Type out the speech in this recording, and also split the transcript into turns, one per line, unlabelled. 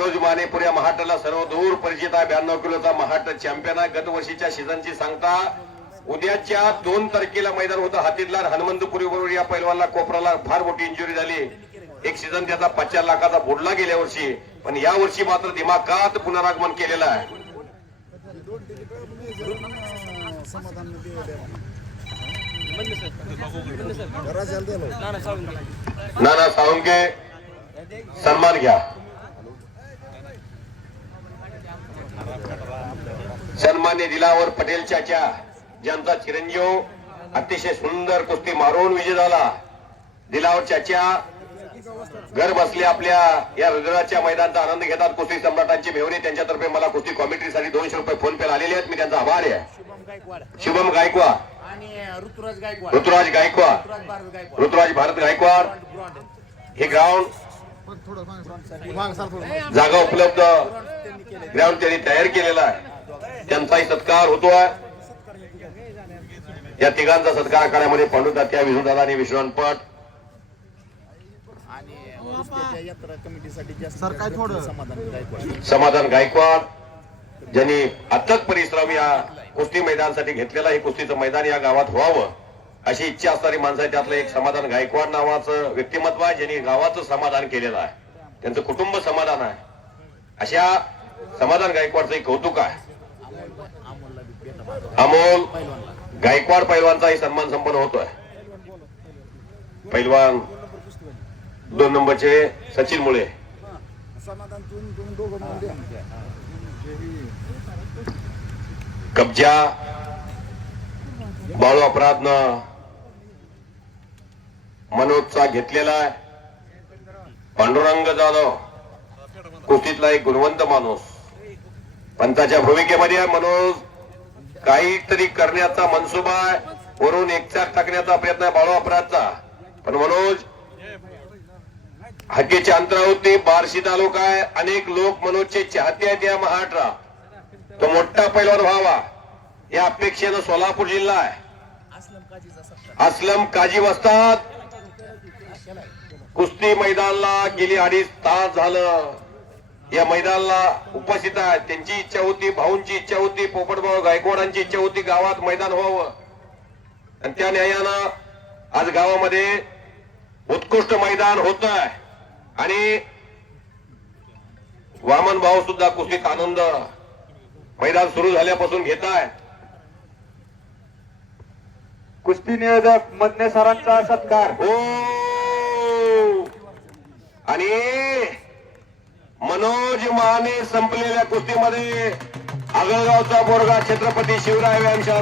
मनोज मानेपुर या महाटला सर्व दूर परिचित आहे. ब्याण्णव किलोचा महाट चॅम्पियन आहे. गत सीजन सीझनची सांगता उद्याच्या दोन तारखेला मैदान होतं. हातीतला हनुमंतपुरी बरोबर या पैलवानला कोपराला फार मोठी इंजुरी झाली. एक सीझन त्याचा पाचशे लाखाचा बुडला गेल्या वर्षी. पण या वर्षी मात्र दिमागात पुनरागमन केलेलं आहे. नाना सावंगे सन्मान घ्या. सन्मान्य दिलावर पटेल चाचा ज्यांचा चिरंजीव अतिशय सुंदर कुस्ती मारून विजय झाला. दिलावर चाचा घर बसले आपल्या या हृदयाच्या मैदानाचा आनंद घेतात कुस्ती सम्राटांची मेहरी. त्यांच्यातर्फे मला कुस्ती कॉमेंट्रीसाठी दोनशे रुपये फोन पे आलेले आहेत. मी त्यांचा आभार आहे.
शुभम गायकवाड. आणि ऋतुराज गायकवाड.
ऋतुराज गायकवाड
ऋतुराज भारत गायकवाड.
हे ग्राउंड जागा उपलब्ध. ग्राउंड त्यांनी तयार केलेला आहे. त्यांचाही सत्कार होतोय या तिघांचा सत्कार करण्यामध्ये पांडुतात्या विष्णुदादा आणि विश्वनाथ पट.
समाधान गायकवाड.
समाधान गायकवाड ज्यांनी अथक परिश्रम या कुस्ती मैदानासाठी घेतलेला हे कुस्तीचं मैदान या गावात व्हावं अशी इच्छा असणारी माणसं आहे त्यातलं एक समाधान गायकवाड नावाचं व्यक्तिमत्व आहे ज्यांनी गावाचं समाधान केलेलं आहे. त्यांचं कुटुंब समाधान आहे. अशा समाधान गायकवाडचं कौतुक आहे. अमोल गायकवाड पैलवानचाही सन्मान संपन्न होतोय. पैलवान दोन नंबरचे सचिन मुळे. कब्जा बाळू अपराधनं मनोजचा घेतलेला आहे. पांडुरंग जाधव कुस्तीतला एक गुणवंत माणूस. पंताच्या भूमिकेमध्ये मनोज काहीतरी करण्याचा मनसुबा आहे. वरून एकचाक टाकण्याचा प्रयत्न आहे बाळू अपराधचा पण मनोज हकीच्या अंतरावरती बार्शी तालुका आहे. अनेक लोक मनोजचे चाहते आहेत या महाराष्ट्रात. तो मोठा पैलवान व्हावा या अपेक्षेनं सोलापूर जिल्हा आहे. असलम काजी वस्तात. कुस्ती मैदानला गेली अडीच तास झालं. या मैदानाला उपस्थित आहेत. त्यांची इच्छा होती भाऊंची इच्छा होती पोपटभाऊ गायकवाडांची इच्छा होती गावात मैदान व्हावं. आणि त्या न्यायानं आज गावामध्ये उत्कृष्ट मैदान होत आहे आणि वामन भाऊ सुद्धा कुस्तीत आनंद मैदान सुरू झाल्यापासून घेत आहेत
कुस्ती निवेदक मदने सरांचा सत्कार.
हो. आणि मनोज माने संपलेल्या कुस्तीमध्ये आगळगावचा बोरगा छत्रपती शिवराय व्यायामशाळा